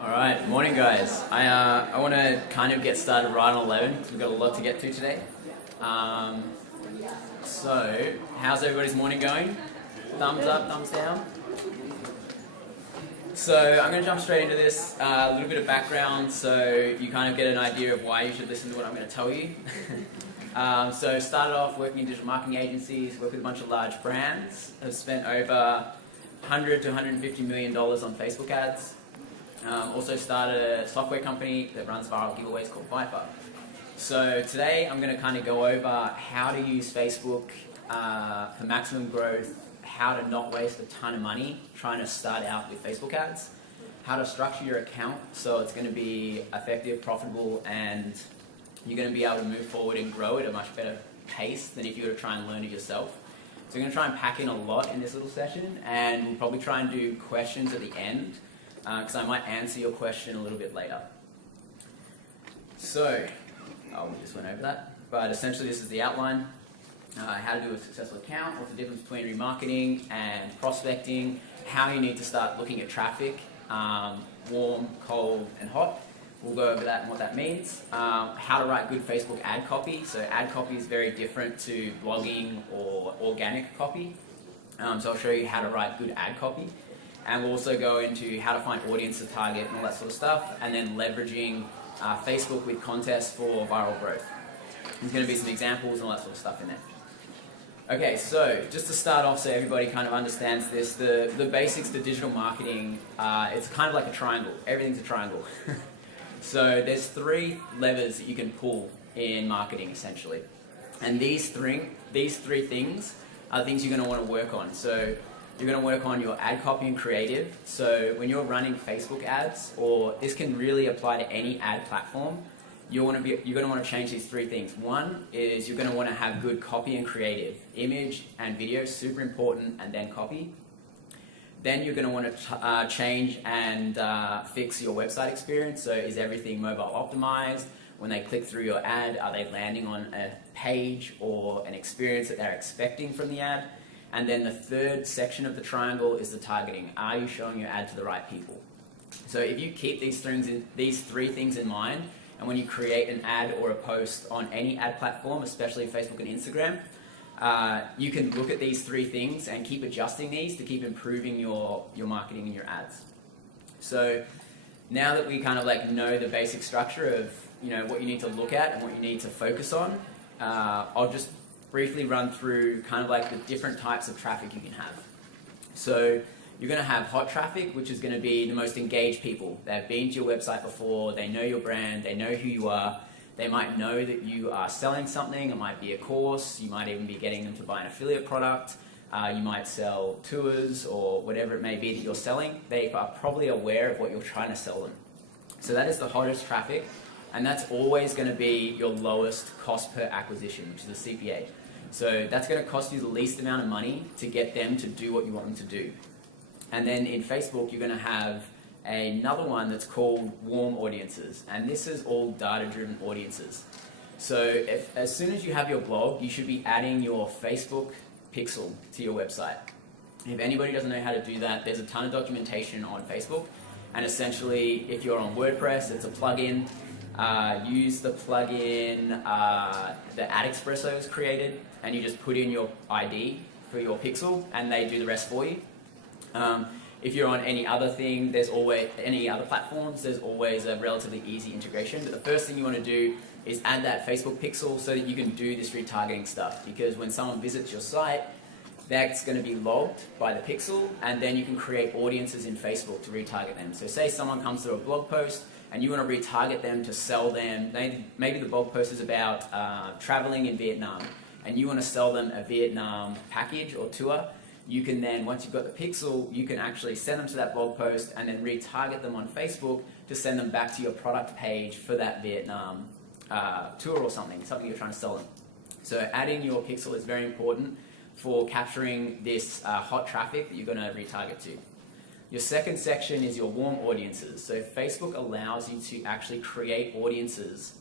Alright, morning guys. I want to kind of get started right on 11 because we've got a lot to get to today. So, how's everybody's morning going? Thumbs up, thumbs down? So, I'm going to jump straight into this, a little bit of background so you kind of get an idea of why you should listen to what I'm going to tell you. So, started off working in digital marketing agencies, worked with a bunch of large brands, have spent over $100 to $150 million on Facebook ads. Also started a software company that runs viral giveaways called Viper. So today I'm going to kind of go over how to use Facebook for maximum growth, how to not waste a ton of money trying to start out with Facebook ads, how to structure your account so it's going to be effective, profitable, and you're going to be able to move forward and grow at a much better pace than if you were to try and learn it yourself. So we're going to try and pack in a lot in this little session, and we'll probably try and do questions at the end, because I might answer your question a little bit later. So, we just went over that, but essentially this is the outline. How to do a successful account, what's the difference between remarketing and prospecting, how you need to start looking at traffic, warm, cold, and hot. We'll go over that and what that means. How to write good Facebook ad copy. So ad copy is very different to blogging or organic copy. So I'll show you how to write good ad copy. And we'll also go into how to find audience to target and all that sort of stuff, and then leveraging Facebook with contests for viral growth. There's going to be some examples and all that sort of stuff in there. Okay, so just to start off so everybody kind of understands this, the basics to digital marketing, it's kind of like a triangle. Everything's a triangle. So there's three levers that you can pull in marketing essentially. And these three things are things you're going to want to work on. So you're going to work on your ad copy and creative. So when you're running Facebook ads, or this can really apply to any ad platform, you're going to want to change these three things. One is you're going to want to have good copy and creative. Image and video, super important, and then copy. Then you're going to want to change and fix your website experience. So is everything mobile optimized? When they click through your ad, are they landing on a page or an experience that they're expecting from the ad? And then the third section of the triangle is the targeting. Are you showing your ad to the right people? So if you keep these three things in mind, and when you create an ad or a post on any ad platform, especially Facebook and Instagram, you can look at these three things and keep adjusting these to keep improving your marketing and your ads. So now that we kind of know the basic structure of what you need to look at and what you need to focus on, I'll just briefly run through kind of the different types of traffic you can have. So you're going to have hot traffic, which is going to be the most engaged people. They've been to your website before, they know your brand, they know who you are, they might know that you are selling something, it might be a course, you might even be getting them to buy an affiliate product, you might sell tours or whatever it may be that you're selling. They are probably aware of what you're trying to sell them. So that is the hottest traffic, and that's always going to be your lowest cost per acquisition, which is the CPA. So that's going to cost you the least amount of money to get them to do what you want them to do. And then in Facebook, you're going to have another one that's called warm audiences, and this is all data-driven audiences. So as soon as you have your blog, you should be adding your Facebook pixel to your website. If anybody doesn't know how to do that, there's a ton of documentation on Facebook, and essentially if you're on WordPress, it's a plugin. Use the plugin that AdExpresso has created, and you just put in your ID for your pixel and they do the rest for you. If you're on any other thing, any other platforms, there's always a relatively easy integration. But the first thing you want to do is add that Facebook pixel so that you can do this retargeting stuff. Because when someone visits your site, that's going to be logged by the pixel, and then you can create audiences in Facebook to retarget them. So say someone comes through a blog post and you want to retarget them to sell them, maybe the blog post is about traveling in Vietnam, and you want to sell them a Vietnam package or tour. You can then, once you've got the pixel, you can actually send them to that blog post and then retarget them on Facebook to send them back to your product page for that Vietnam tour or something you're trying to sell them. So adding your pixel is very important for capturing this hot traffic that you're going to retarget to. Your second section is your warm audiences. So Facebook allows you to actually create audiences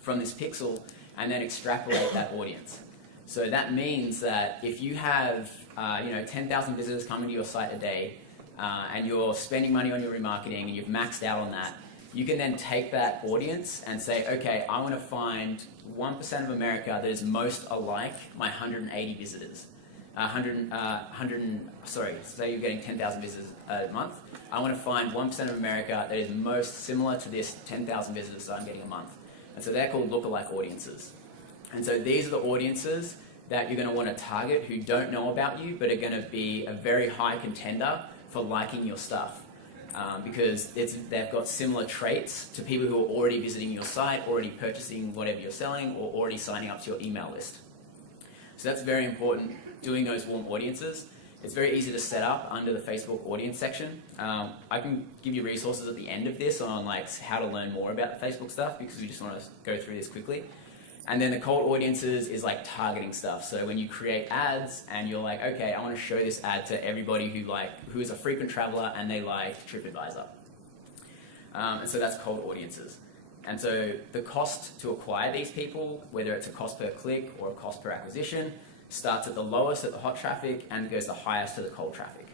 from this pixel and then extrapolate that audience. So that means that if you have 10,000 visitors coming to your site a day, and you're spending money on your remarketing and you've maxed out on that, you can then take that audience and say, okay, I want to find 1% of America that is most alike my 180 visitors. Say you're getting 10,000 visitors a month. I want to find 1% of America that is most similar to this 10,000 visitors that I'm getting a month. And so they're called lookalike audiences. And so these are the audiences that you're going to want to target who don't know about you, but are going to be a very high contender for liking your stuff. Because they've got similar traits to people who are already visiting your site, already purchasing whatever you're selling, or already signing up to your email list. So that's very important, doing those warm audiences. It's very easy to set up under the Facebook audience section. I can give you resources at the end of this on how to learn more about the Facebook stuff, because we just want to go through this quickly. And then the cold audiences is targeting stuff. So when you create ads and you're like, okay, I want to show this ad to everybody who is a frequent traveler and they like TripAdvisor. And so that's cold audiences. And so the cost to acquire these people, whether it's a cost per click or a cost per acquisition, starts at the lowest at the hot traffic and goes the highest to the cold traffic.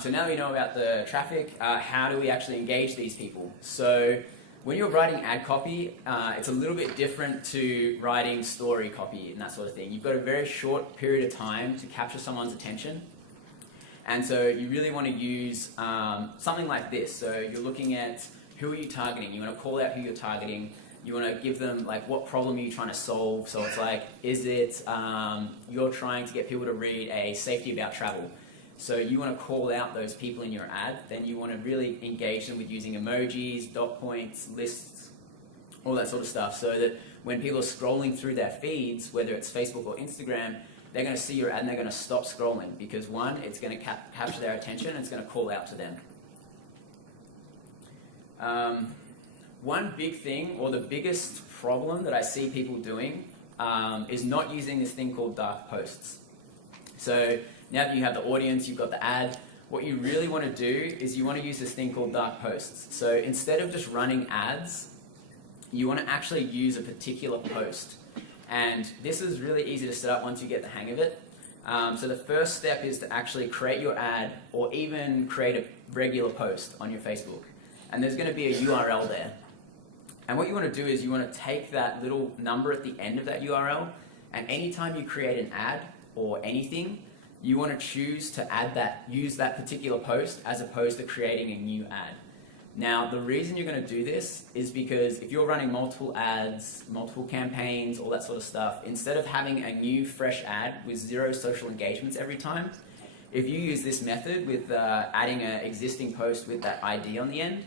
So now we know about the traffic, how do we actually engage these people? So when you're writing ad copy, it's a little bit different to writing story copy and that sort of thing. You've got a very short period of time to capture someone's attention. And so you really want to use something like this. So you're looking at who are you targeting. You want to call out who you're targeting. You want to give them what problem are you trying to solve. So it's is it you're trying to get people to read a safety about travel. So you want to call out those people in your ad, then you want to really engage them with using emojis, dot points, lists, all that sort of stuff, so that when people are scrolling through their feeds, whether it's Facebook or Instagram, they're going to see your ad and they're going to stop scrolling because one, it's going to capture their attention and it's going to call out to them. One big thing, or the biggest problem that I see people doing is not using this thing called dark posts. So now that you have the audience, you've got the ad, what you really want to do is you want to use this thing called dark posts. So instead of just running ads, you want to actually use a particular post. And this is really easy to set up once you get the hang of it. So the first step is to actually create your ad or even create a regular post on your Facebook. And there's going to be a URL there. And what you want to do is you want to take that little number at the end of that URL, and anytime you create an ad or anything, you want to choose to use that particular post as opposed to creating a new ad. Now, the reason you're going to do this is because if you're running multiple ads, multiple campaigns, all that sort of stuff, instead of having a new fresh ad with 0 social engagements every time, if you use this method with adding an existing post with that ID on the end,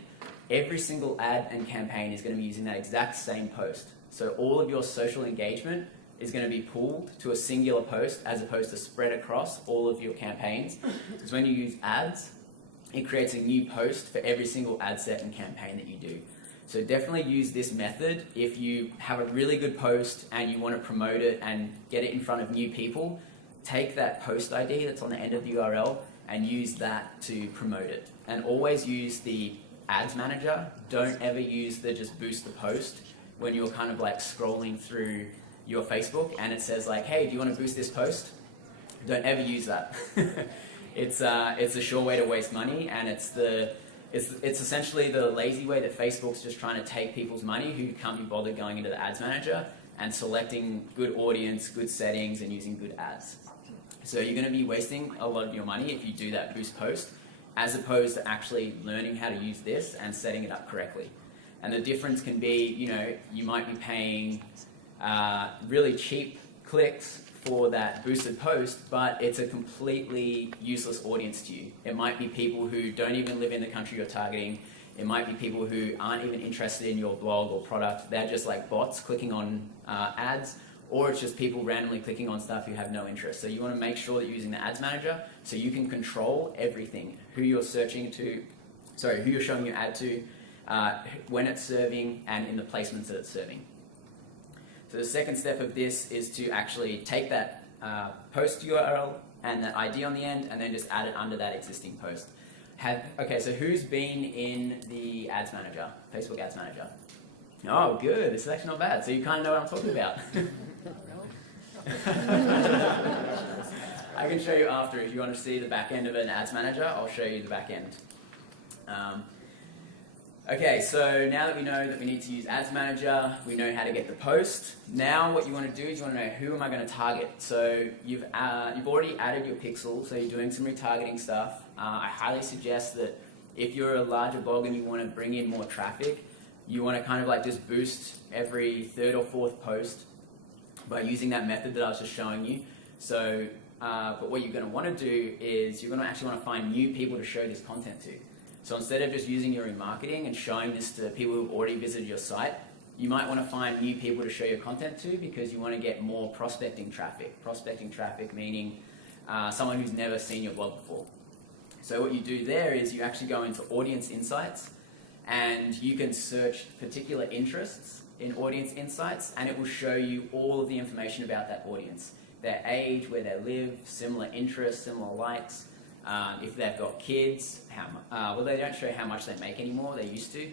every single ad and campaign is going to be using that exact same post. So all of your social engagement is going to be pulled to a singular post as opposed to spread across all of your campaigns. Because when you use ads, it creates a new post for every single ad set and campaign that you do. So definitely use this method if you have a really good post and you want to promote it and get it in front of new people. Take that post ID that's on the end of the URL and use that to promote it. And always use the ads manager. Don't ever use the just boost the post when you're kind of scrolling through your Facebook and it says hey, do you want to boost this post? Don't ever use that. It's a sure way to waste money, and it's essentially the lazy way that Facebook's just trying to take people's money who can't be bothered going into the ads manager and selecting good audience, good settings, and using good ads. So you're going to be wasting a lot of your money if you do that boost post, as opposed to actually learning how to use this and setting it up correctly. And the difference can be, you might be paying really cheap clicks for that boosted post, but it's a completely useless audience to you. It might be people who don't even live in the country you're targeting. It might be people who aren't even interested in your blog or product. They're just bots clicking on ads, or it's just people randomly clicking on stuff who have no interest. So you want to make sure that you're using the ads manager so you can control everything, who you're showing your ad to, when it's serving, and in the placements that it's serving. So the second step of this is to actually take that post URL and that ID on the end and then just add it under that existing post. Okay, so who's been in the Ads Manager, Facebook Ads Manager? Oh, good. This is actually not bad. So you kind of know what I'm talking about. I can show you after if you want to see the back end of an ads manager. I'll show you the back end. Okay, so now that we know that we need to use Ads Manager, we know how to get the post. Now what you want to do is you want to know who am I going to target. So you've already added your pixel, so you're doing some retargeting stuff. I highly suggest that if you're a larger blog and you want to bring in more traffic, you want to kind of like just boost every third or fourth post by using that method that I was just showing you. So, but what you're going to want to do is you're going to actually want to find new people to show this content to. So instead of just using your remarketing and showing this to people who've already visited your site, you might want to find new people to show your content to because you want to get more prospecting traffic. Prospecting traffic meaning someone who's never seen your blog before. So what you do there is you actually go into audience insights and you can search particular interests in audience insights and it will show you all of the information about that audience. Their age, where they live, similar interests, similar likes. If they've got kids, well, they don't show how much they make anymore, they used to.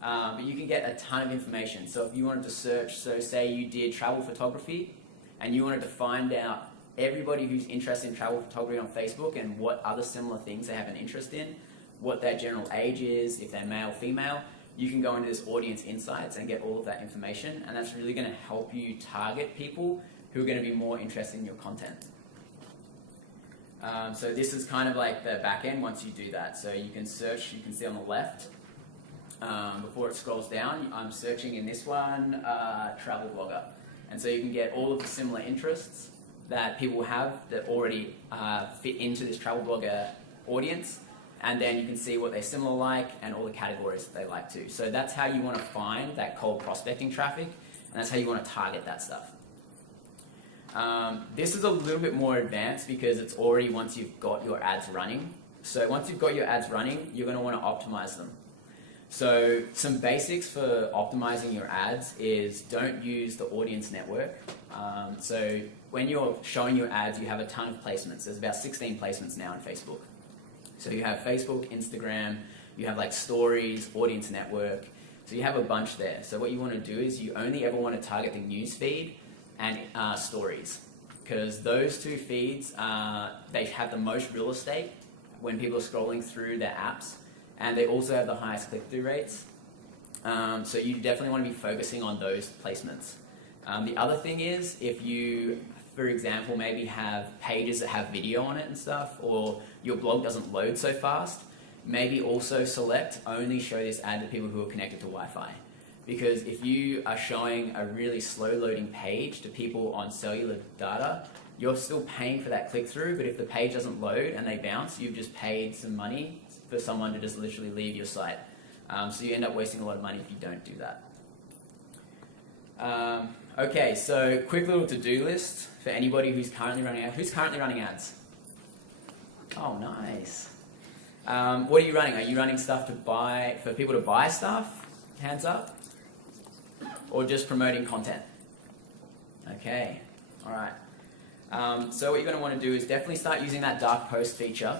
But you can get a ton of information. So if you wanted to search, so say you did travel photography and you wanted to find out everybody who's interested in travel photography on Facebook and what other similar things they have an interest in, what their general age is, if they're male, female, you can go into this audience insights and get all of that information, and that's really going to help you target people who are going to be more interested in your content. So this is kind of like the back end once you do that. So you can search, you can see on the left, before it scrolls down, I'm searching in this one, travel blogger. And so you can get all of the similar interests that people have that already fit into this travel blogger audience. And then you can see what they similar like and all the categories that they like too. So that's how you want to find that cold prospecting traffic, and that's how you want to target that stuff. This is a little bit more advanced because it's already once you've got your ads running. So once you've got your ads running, you're going to want to optimize them. So some basics for optimizing your ads is don't use the audience network. So when you're showing your ads, you have a ton of placements. There's about 16 placements now on Facebook. So you have Facebook, Instagram, you have like stories, audience network. So you have a bunch there. So what you want to do is you only ever want to target the news feed and stories, because those two feeds, they have the most real estate when people are scrolling through their apps, and they also have the highest click-through rates. So you definitely want to be focusing on those placements. The other thing is if you, for example, maybe have pages that have video on it and stuff, or your blog doesn't load so fast, maybe also select only show this ad to people who are connected to Wi-Fi. Because if you are showing a really slow loading page to people on cellular data, you're still paying for that click-through, but if the page doesn't load and they bounce, you've just paid some money for someone to just literally leave your site. So you end up wasting a lot of money if you don't do that. Okay, so quick little to-do list for anybody who's currently running ads. Who's currently running ads? Oh, nice. What are you running? Are you running stuff to buy, for people to buy stuff? Hands up. Or just promoting content? Okay, all right. So what you're going to want to do is definitely start using that dark post feature.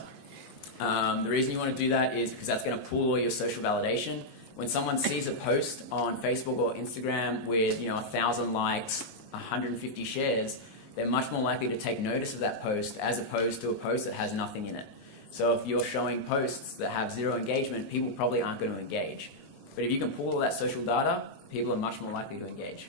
The reason you want to do that is because that's going to pull all your social validation. When someone sees a post on Facebook or Instagram with 1,000 likes, 150 shares, they're much more likely to take notice of that post as opposed to a post that has nothing in it. So if you're showing posts that have zero engagement, people probably aren't going to engage. But if you can pull all that social data, people are much more likely to engage.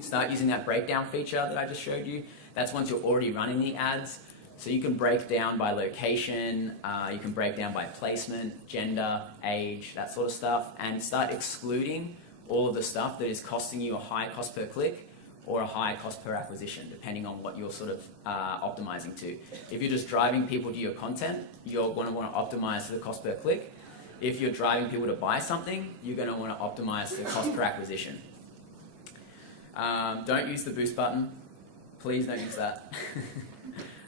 Start using that breakdown feature that I just showed you. That's once you're already running the ads. So you can break down by location, you can break down by placement, gender, age, that sort of stuff, and start excluding all of the stuff that is costing you a high cost per click or a high cost per acquisition, depending on what you're sort of optimizing to. If you're just driving people to your content, you're going to want to optimize the cost per click. If you're driving people to buy something, you're going to want to optimize the cost per acquisition. Don't use the boost button. Please don't use that.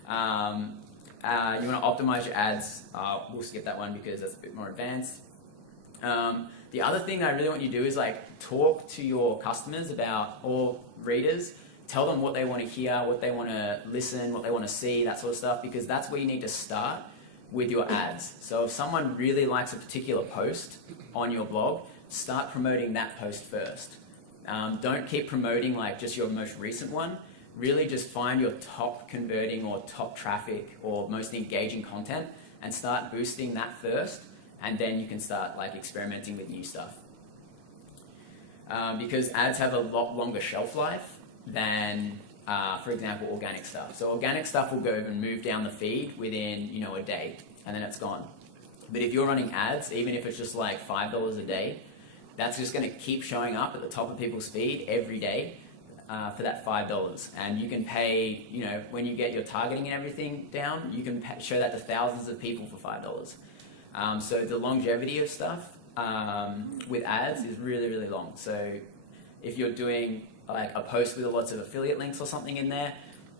You want to optimize your ads. We'll skip that one because that's a bit more advanced. The other thing I really want you to do is talk to your customers about, or readers, tell them what they want to hear, what they want to listen, what they want to see, that sort of stuff, because that's where you need to start with your ads. So if someone really likes a particular post on your blog, start promoting that post first. Don't keep promoting just your most recent one. really just find your top converting or top traffic or most engaging content and start boosting that first, and then you can start like experimenting with new stuff. Because ads have a lot longer shelf life than, for example, organic stuff. So organic stuff will go and move down the feed within, you know, a day, and then it's gone. But if you're running ads, even if it's just like $5 a day, that's just going to keep showing up at the top of people's feed every day for that $5. And you can pay, you know, when you get your targeting and everything down, you can show that to thousands of people for $5. So the longevity of stuff with ads is really, really long. So if you're doing like a post with lots of affiliate links or something in there,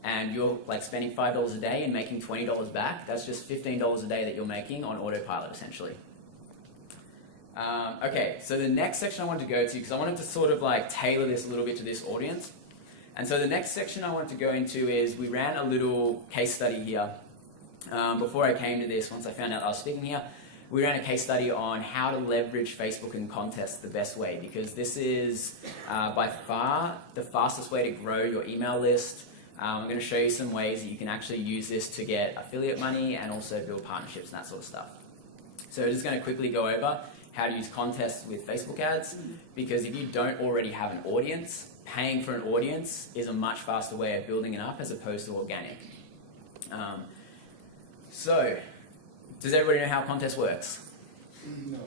and you're like spending $5 a day and making $20 back, that's just $15 a day that you're making on autopilot, essentially. Okay, so the next section I wanted to go to, because I wanted to sort of like tailor this a little bit to this audience. And so the next section I wanted to go into is, we ran a little case study here. Before I came to this, once I found out I was speaking here, we ran a case study on how to leverage Facebook and contests the best way, because this is by far the fastest way to grow your email list. I'm going to show you some ways that you can actually use this to get affiliate money and also build partnerships and that sort of stuff. So I'm just going to quickly go over how to use contests with Facebook ads, because if you don't already have an audience, paying for an audience is a much faster way of building it up as opposed to organic. So, does everybody know how a contest works? No.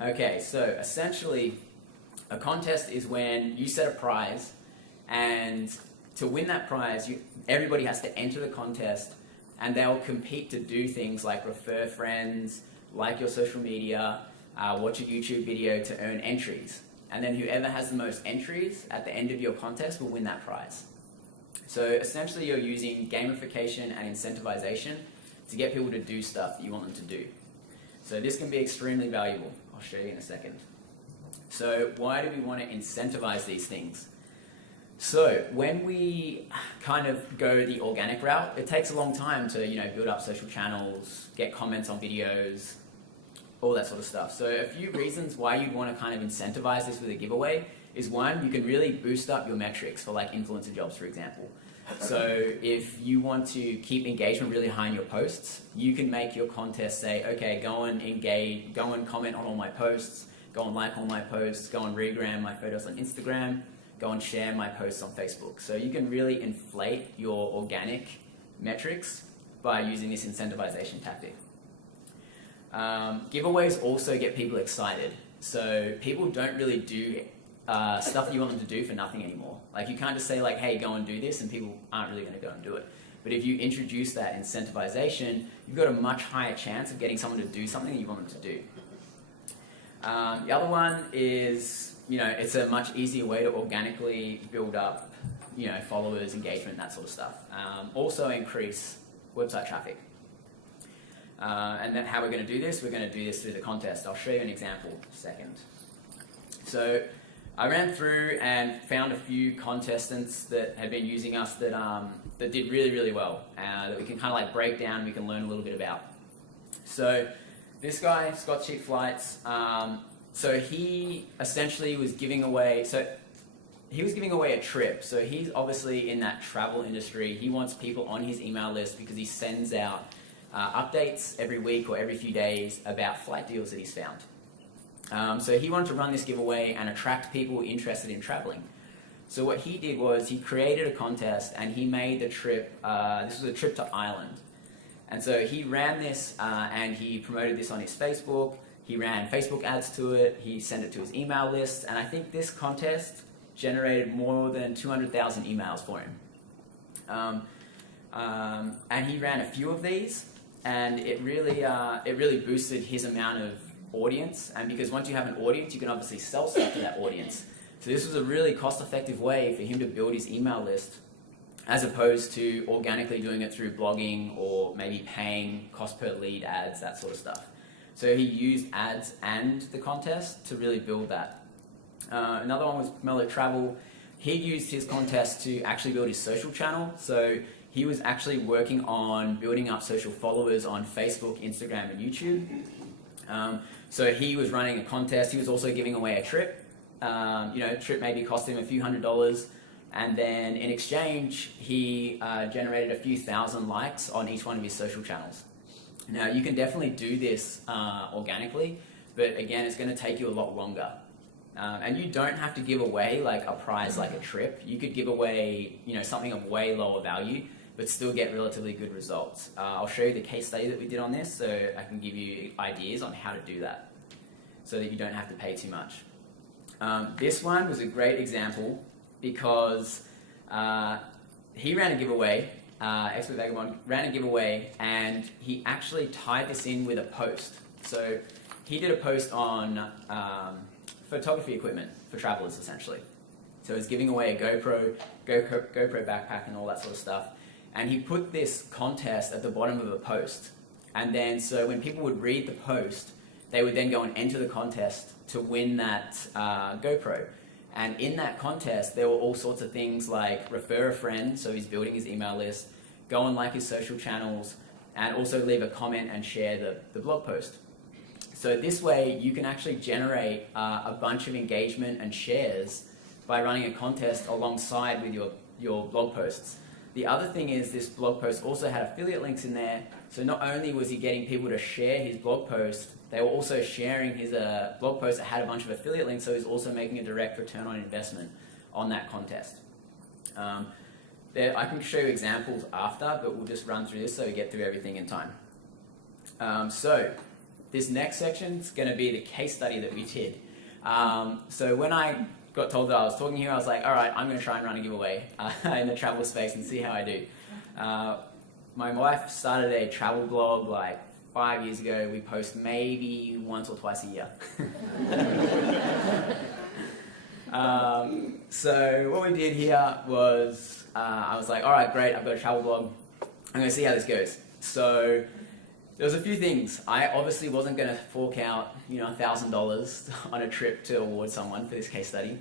Okay, so essentially, a contest is when you set a prize, and to win that prize, everybody has to enter the contest, and they'll compete to do things like refer friends, like your social media, watch a YouTube video to earn entries. And then whoever has the most entries at the end of your contest will win that prize. So essentially you're using gamification and incentivization to get people to do stuff that you want them to do. So this can be extremely valuable. I'll show you in a second. So why do we want to incentivize these things? So when we kind of go the organic route, it takes a long time to, you know, build up social channels, get comments on videos, all that sort of stuff. So a few reasons why you'd want to kind of incentivize this with a giveaway is, one, you can really boost up your metrics for like influencer jobs, for example. So if you want to keep engagement really high in your posts, you can make your contest say, okay, go and engage, go and comment on all my posts, go and like all my posts, go and regram my photos on Instagram, go and share my posts on Facebook. So you can really inflate your organic metrics by using this incentivization tactic. Giveaways also get people excited. So people don't really do stuff that you want them to do for nothing anymore. Like you can't just say like, hey, go and do this, and people aren't really going to go and do it. But if you introduce that incentivization, you've got a much higher chance of getting someone to do something that you want them to do. The other one is, you know, it's a much easier way to organically build up, you know, followers, engagement, that sort of stuff. Also increase website traffic. And then how we're going to do this? We're going to do this through the contest. I'll show you an example in a second. So I ran through and found a few contestants that had been using us that that did really, really well, that we can kind of like break down, we can learn a little bit about. So this guy, Scott Cheap Flights, so he essentially was giving away, a trip. So he's obviously in that travel industry. He wants people on his email list because he sends out updates every week or every few days about flight deals that he's found. So he wanted to run this giveaway and attract people interested in traveling. So what he did was he created a contest and he made the trip, this was a trip to Ireland. And so he ran this and he promoted this on his Facebook. He ran Facebook ads to it. He sent it to his email list. And I think this contest generated more than 200,000 emails for him. And he ran a few of these, and it really boosted his amount of audience. And because once you have an audience, you can obviously sell stuff to that audience. So this was a really cost-effective way for him to build his email list, as opposed to organically doing it through blogging or maybe paying cost per lead ads, that sort of stuff. So he used ads and the contest to really build that. Another one was Mellow Travel. He used his contest to actually build his social channel. So he was actually working on building up social followers on Facebook, Instagram, and YouTube. So he was running a contest. He was also giving away a trip. Trip maybe cost him a few $100s. And then in exchange, he generated a few thousand likes on each one of his social channels. Now, you can definitely do this organically, but again, it's going to take you a lot longer. And you don't have to give away like a prize like a trip. You could give away, something of way lower value, but still get relatively good results. I'll show you the case study that we did on this, so I can give you ideas on how to do that, so that you don't have to pay too much. This one was a great example because he ran a giveaway. Expert Vagabond ran a giveaway, and he actually tied this in with a post. So he did a post on photography equipment for travelers, essentially. So he's giving away a GoPro backpack and all that sort of stuff. And he put this contest at the bottom of a post. And then so when people would read the post, they would then go and enter the contest to win that GoPro. And in that contest, there were all sorts of things like refer a friend, so he's building his email list, go and like his social channels, and also leave a comment and share the blog post. So this way, you can actually generate a bunch of engagement and shares by running a contest alongside with your blog posts. The other thing is this blog post also had affiliate links in there, so not only was he getting people to share his blog post, they were also sharing his blog post that had a bunch of affiliate links, so he's also making a direct return on investment on that contest. I can show you examples after, but we'll just run through this so we get through everything in time. So this next section is going to be the case study that we did. So when I got told that I was talking here, I was like, all right, I'm going to try and run a giveaway in the travel space and see how I do. My wife started a travel blog like 5 years ago. We post maybe once or twice a year. So what we did here was, I was like, all right, great, I've got a travel blog. I'm going to see how this goes. So there was a few things. I obviously wasn't going to fork out, $1,000 on a trip to award someone for this case study.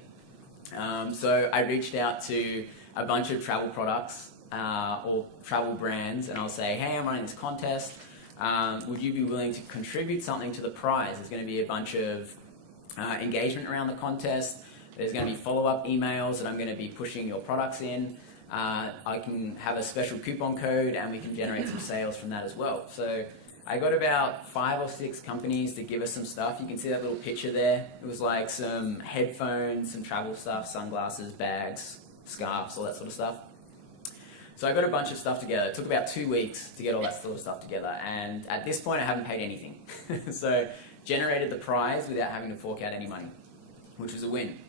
So I reached out to a bunch of travel products or travel brands, and I'll say, hey, I'm running this contest. Would you be willing to contribute something to the prize? There's going to be a bunch of engagement around the contest. There's going to be follow-up emails that I'm going to be pushing your products in. I can have a special coupon code, and we can generate some sales from that as well. So I got about 5 or 6 companies to give us some stuff. You can see that little picture there. It was like some headphones, some travel stuff, sunglasses, bags, scarves, all that sort of stuff. So I got a bunch of stuff together. It took about 2 weeks to get all that sort of stuff together. And at this point, I haven't paid anything. So generated the prize without having to fork out any money, which was a win.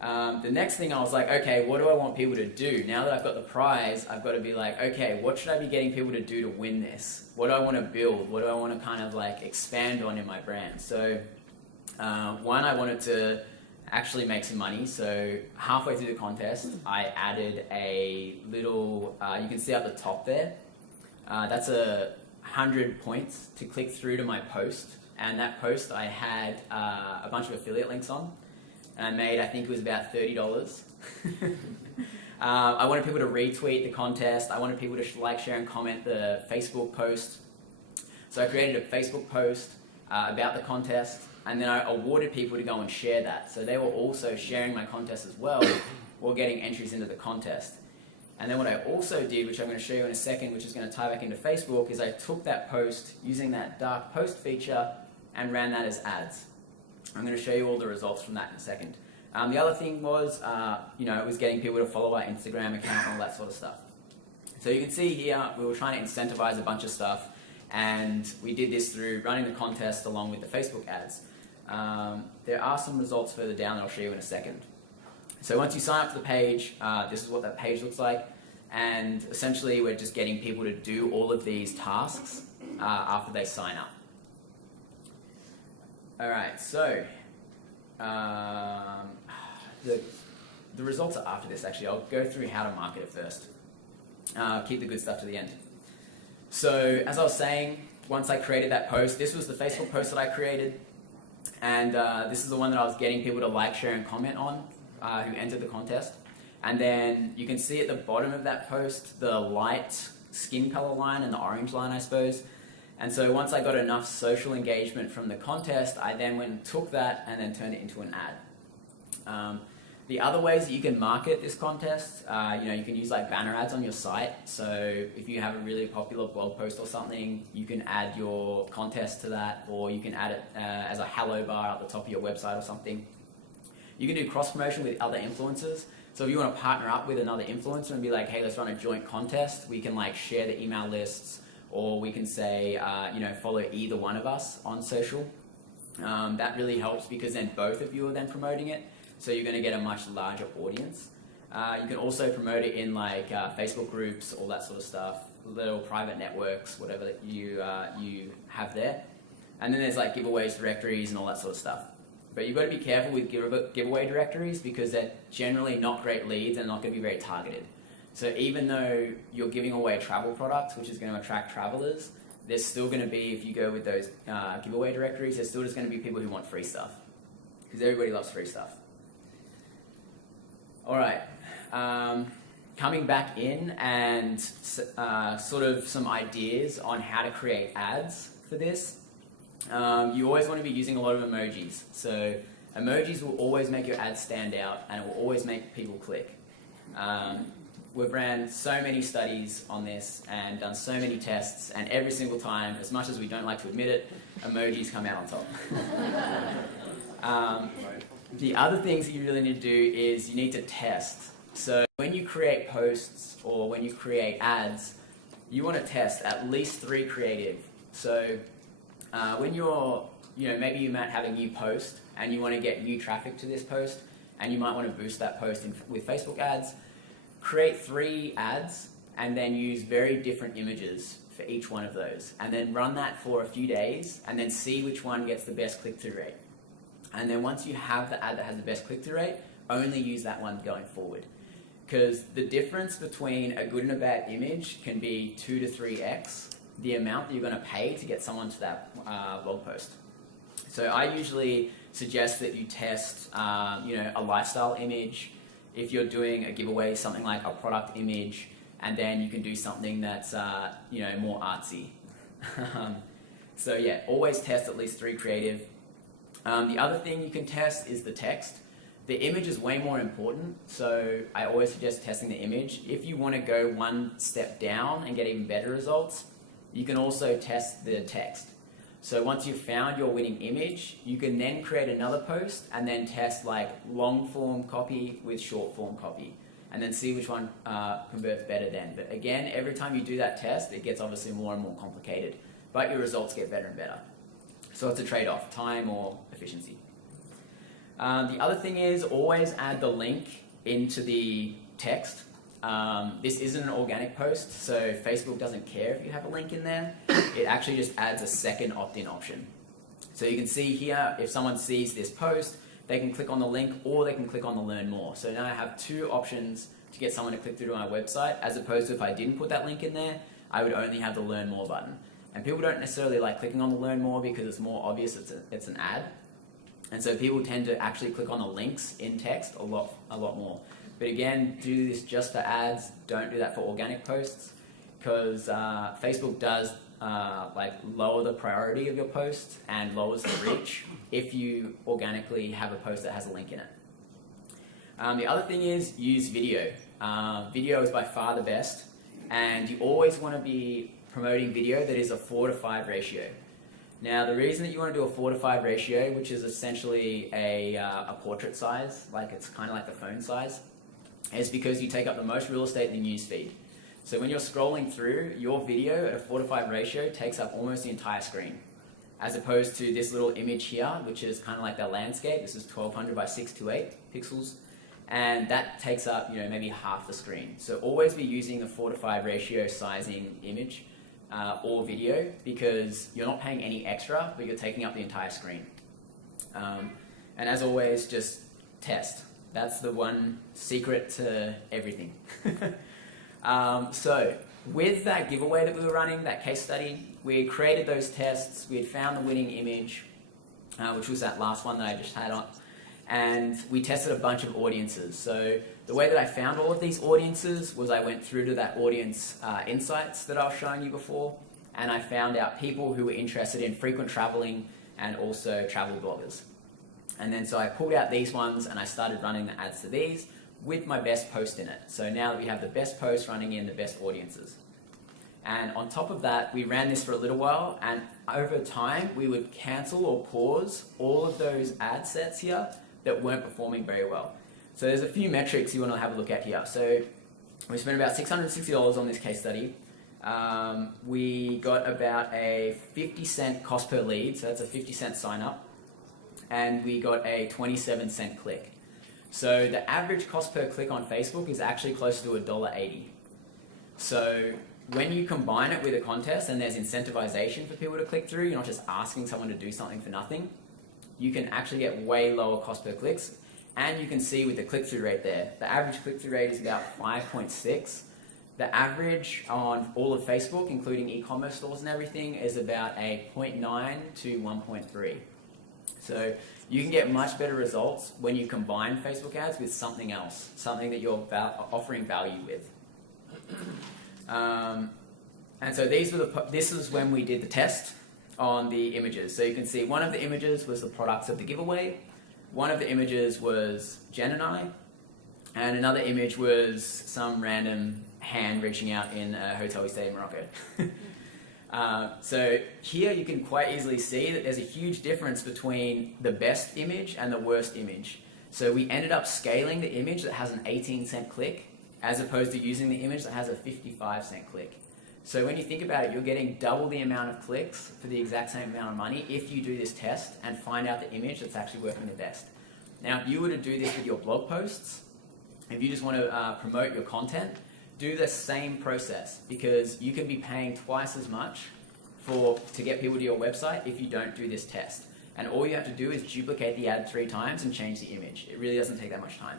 The next thing I was like, okay, what do I want people to do? Now that I've got the prize, I've got to be like, okay, what should I be getting people to do to win this? What do I want to build? What do I want to kind of like expand on in my brand? So one, I wanted to actually make some money. So halfway through the contest, I added a little, you can see up the top there, that's 100 points to click through to my post. And that post I had a bunch of affiliate links on. And I made, I think it was about $30. I wanted people to retweet the contest. I wanted people to like, share, and comment the Facebook post. So I created a Facebook post about the contest, and then I awarded people to go and share that. So they were also sharing my contest as well, or getting entries into the contest. And then what I also did, which I'm going to show you in a second, which is going to tie back into Facebook, is I took that post using that dark post feature and ran that as ads. I'm going to show you all the results from that in a second. The other thing was, it was getting people to follow our Instagram account and all that sort of stuff. So you can see here, we were trying to incentivize a bunch of stuff, and we did this through running the contest along with the Facebook ads. There are some results further down that I'll show you in a second. So once you sign up for the page, this is what that page looks like, and essentially we're just getting people to do all of these tasks after they sign up. All right, so the results are after this, actually. I'll go through how to market it first. Keep the good stuff to the end. So as I was saying, once I created that post, this was the Facebook post that I created, and this is the one that I was getting people to like, share, and comment on who entered the contest. And then you can see at the bottom of that post the light skin color line and the orange line, I suppose. And so once I got enough social engagement from the contest, I then went and took that and then turned it into an ad. The other ways that you can market this contest, you can use like banner ads on your site. So if you have a really popular blog post or something, you can add your contest to that, or you can add it as a hello bar at the top of your website or something. You can do cross promotion with other influencers. So if you want to partner up with another influencer and be like, hey, let's run a joint contest, we can like share the email lists, or we can say, follow either one of us on social. That really helps because then both of you are then promoting it. So you're going to get a much larger audience. You can also promote it in like Facebook groups, all that sort of stuff, little private networks, whatever that you have there. And then there's like giveaways, directories, and all that sort of stuff. But you've got to be careful with giveaway directories because they're generally not great leads and not going to be very targeted. So even though you're giving away travel products, which is going to attract travelers, there's still going to be, if you go with those giveaway directories, there's still just going to be people who want free stuff because everybody loves free stuff. All right, coming back in and sort of some ideas on how to create ads for this. You always want to be using a lot of emojis. So emojis will always make your ads stand out and it will always make people click. We've ran so many studies on this and done so many tests, and every single time, as much as we don't like to admit it, emojis come out on top. The other things that you really need to do is you need to test. So when you create posts or when you create ads, you want to test at least 3 creative. So when you're, maybe you might have a new post and you want to get new traffic to this post and you might want to boost that post with Facebook ads, create 3 ads and then use very different images for each one of those. And then run that for a few days and then see which one gets the best click-through rate. And then once you have the ad that has the best click-through rate, only use that one going forward. Because the difference between a good and a bad image can be 2 to 3x the amount that you're going to pay to get someone to that blog post. So I usually suggest that you test a lifestyle image. If you're doing a giveaway, something like a product image, and then you can do something that's more artsy. So yeah, always test at least 3 creative. The other thing you can test is the text. The image is way more important, so I always suggest testing the image. If you want to go one step down and get even better results, you can also test the text. So once you've found your winning image, you can then create another post and then test like long form copy with short form copy, and then see which one converts better then. But again, every time you do that test, it gets obviously more and more complicated, but your results get better and better. So it's a trade-off, time or efficiency. The other thing is always add the link into the text. This isn't an organic post, so Facebook doesn't care if you have a link in there. It actually just adds a second opt-in option. So you can see here, if someone sees this post, they can click on the link or they can click on the learn more. So now I have 2 options to get someone to click through to my website, as opposed to if I didn't put that link in there, I would only have the learn more button. And people don't necessarily like clicking on the learn more because it's more obvious it's an ad. And so people tend to actually click on the links in text a lot more. But again, do this just for ads. Don't do that for organic posts, because Facebook does lower the priority of your post and lowers the reach if you organically have a post that has a link in it. The other thing is use video. Video is by far the best, and you always want to be promoting video that is a 4 to 5 ratio. Now, the reason that you want to do a 4 to 5 ratio, which is essentially a portrait size, like it's kind of like the phone size, is because you take up the most real estate in the newsfeed. So when you're scrolling through, your video at a 4 to 5 ratio takes up almost the entire screen, as opposed to this little image here, which is kind of like the landscape. This is 1200 by 628 pixels, and that takes up maybe half the screen. So always be using a 4 to 5 ratio sizing image or video, because you're not paying any extra, but you're taking up the entire screen. And as always, just test. That's the one secret to everything. So with that giveaway that we were running, that case study, we had created those tests, we had found the winning image, which was that last one that I just had on, and we tested a bunch of audiences. So the way that I found all of these audiences was I went through to that audience insights that I was showing you before, and I found out people who were interested in frequent traveling and also travel bloggers. And then so I pulled out these ones and I started running the ads to these with my best post in it. So now that we have the best post running in the best audiences. And on top of that, we ran this for a little while, and over time we would cancel or pause all of those ad sets here that weren't performing very well. So there's a few metrics you want to have a look at here. So we spent about $660 on this case study. We got about a 50-cent cost per lead, so that's a 50-cent sign up, and we got a 27-cent click. So the average cost per click on Facebook is actually closer to $1.80. So when you combine it with a contest and there's incentivization for people to click through, you're not just asking someone to do something for nothing, you can actually get way lower cost per clicks. And you can see with the click-through rate there, the average click-through rate is about 5.6. The average on all of Facebook, including e-commerce stores and everything, is about a 0.9 to 1.3. So you can get much better results when you combine Facebook ads with something else, something that you're offering value with. And so this is when we did the test on the images. So you can see one of the images was the products of the giveaway, one of the images was Jen and I, and another image was some random hand reaching out in a hotel we stayed in Morocco. So here you can quite easily see that there's a huge difference between the best image and the worst image. So we ended up scaling the image that has an 18-cent click as opposed to using the image that has a 55-cent click. So when you think about it, you're getting double the amount of clicks for the exact same amount of money if you do this test and find out the image that's actually working the best. Now, if you were to do this with your blog posts, if you just want to promote your content, do the same process, because you can be paying twice as much to get people to your website if you don't do this test. And all you have to do is duplicate the ad 3 times and change the image. It really doesn't take that much time.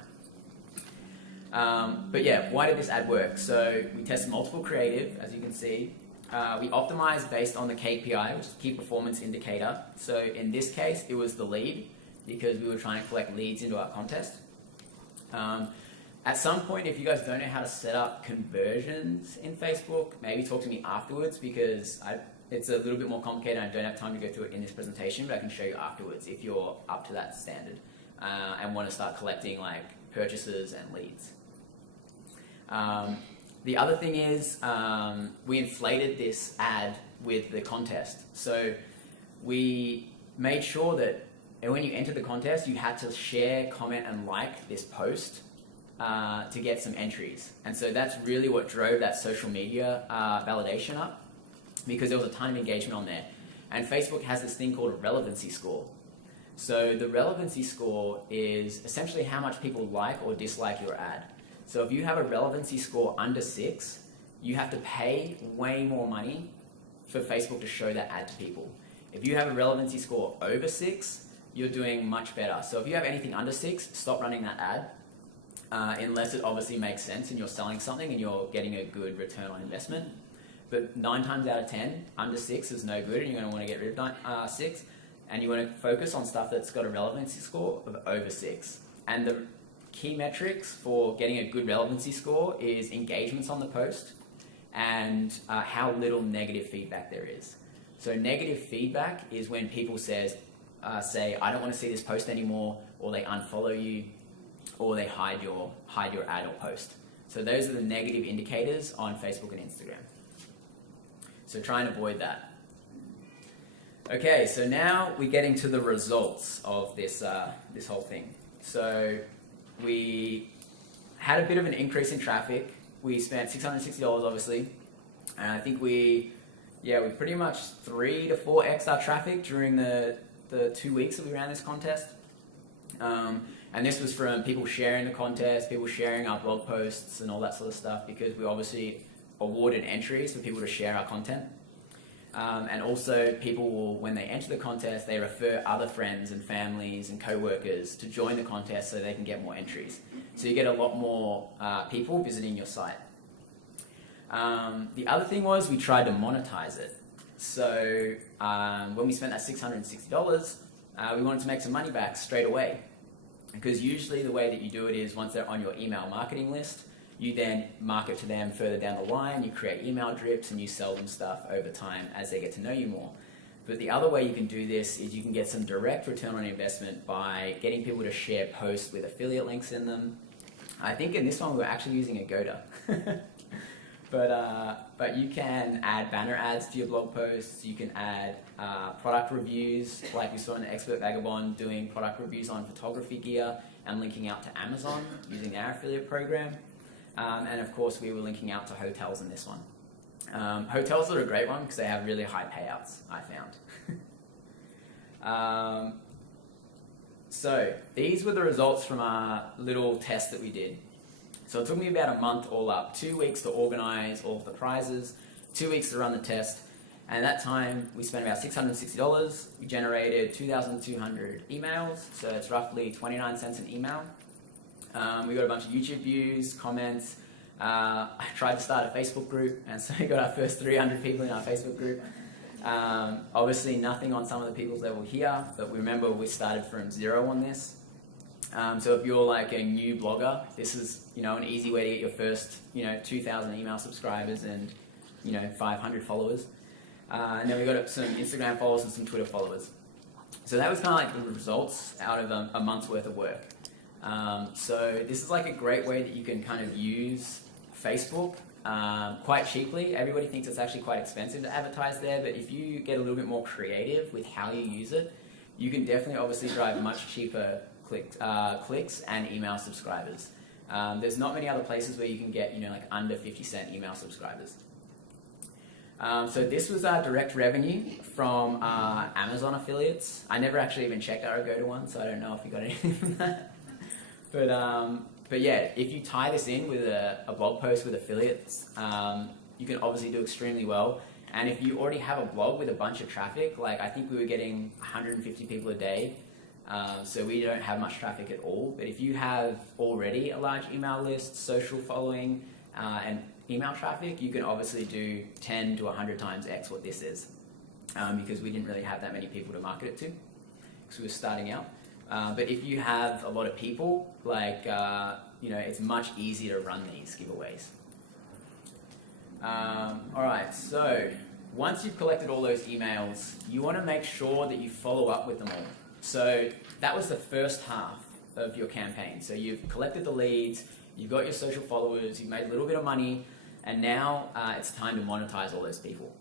But yeah, why did this ad work? So we tested multiple creative, as you can see. We optimized based on the KPI, which is key performance indicator. So in this case, it was the lead, because we were trying to collect leads into our contest. At some point, if you guys don't know how to set up conversions in Facebook, maybe talk to me afterwards, because it's a little bit more complicated and I don't have time to go through it in this presentation, but I can show you afterwards if you're up to that standard and want to start collecting like purchases and leads. The other thing is we inflated this ad with the contest. So we made sure that when you entered the contest, you had to share, comment, and like this post to get some entries. And so that's really what drove that social media validation up, because there was a ton of engagement on there. And Facebook has this thing called a relevancy score. So the relevancy score is essentially how much people like or dislike your ad. So if you have a relevancy score under 6, you have to pay way more money for Facebook to show that ad to people. If you have a relevancy score over 6, you're doing much better. So if you have anything under 6, stop running that ad, unless it obviously makes sense and you're selling something and you're getting a good return on investment. But 9 times out of 10, under 6 is no good, and you're going to want to get rid of 6, and you want to focus on stuff that's got a relevancy score of over 6. And the key metrics for getting a good relevancy score is engagements on the post and how little negative feedback there is. So negative feedback is when people say, I don't want to see this post anymore, or they unfollow you, or they hide your ad or post. So those are the negative indicators on Facebook and Instagram. So try and avoid that. Okay, so now we're getting to the results of this whole thing. So we had a bit of an increase in traffic. We spent $660 obviously, and I think we pretty much 3 to 4x our traffic during the 2 weeks that we ran this contest. And this was from people sharing the contest, people sharing our blog posts and all that sort of stuff, because we obviously awarded entries for people to share our content. And also people will, when they enter the contest, they refer other friends and families and co-workers to join the contest so they can get more entries. So you get a lot more people visiting your site. The other thing was we tried to monetize it. So when we spent that $660, we wanted to make some money back straight away. Because usually the way that you do it is once they're on your email marketing list, you then market to them further down the line, you create email drips and you sell them stuff over time as they get to know you more. But the other way you can do this is you can get some direct return on investment by getting people to share posts with affiliate links in them. I think in this one we're actually using a Goda. But you can add banner ads to your blog posts. You can add product reviews, like we saw in the Expert Vagabond doing product reviews on photography gear and linking out to Amazon using our affiliate program. And of course, we were linking out to hotels in this one. Hotels are a great one because they have really high payouts, I found. So these were the results from our little test that we did. So it took me about a month all up, 2 weeks to organize all of the prizes, 2 weeks to run the test, and at that time we spent about $660. We generated 2,200 emails, so it's roughly 29 cents an email. We got a bunch of YouTube views, comments. I tried to start a Facebook group, and so we got our first 300 people in our Facebook group. Obviously nothing on some of the people's level here, but remember we started from zero on this. So if you're like a new blogger, this is an easy way to get your first 2,000 email subscribers and 500 followers. And then we got some Instagram followers and some Twitter followers. So that was kind of like the results out of a month's worth of work. So this is like a great way that you can kind of use Facebook quite cheaply. Everybody thinks it's actually quite expensive to advertise there, but if you get a little bit more creative with how you use it, you can definitely obviously drive much cheaper clicks and email subscribers. There's not many other places where you can get like under 50-cent email subscribers. So this was our direct revenue from Amazon affiliates. I never actually even checked our Agoda one, so I don't know if we got anything from that. But yeah, if you tie this in with a blog post with affiliates, you can obviously do extremely well. And if you already have a blog with a bunch of traffic, like I think we were getting 150 people a day, so we don't have much traffic at all. But if you have already a large email list, social following, and email traffic, you can obviously do 10 to 100 times X what this is, because we didn't really have that many people to market it to, because we were starting out. But if you have a lot of people, like, it's much easier to run these giveaways. All right, so once you've collected all those emails, you want to make sure that you follow up with them all. So that was the first half of your campaign. So you've collected the leads, you've got your social followers, you've made a little bit of money, and now it's time to monetize all those people.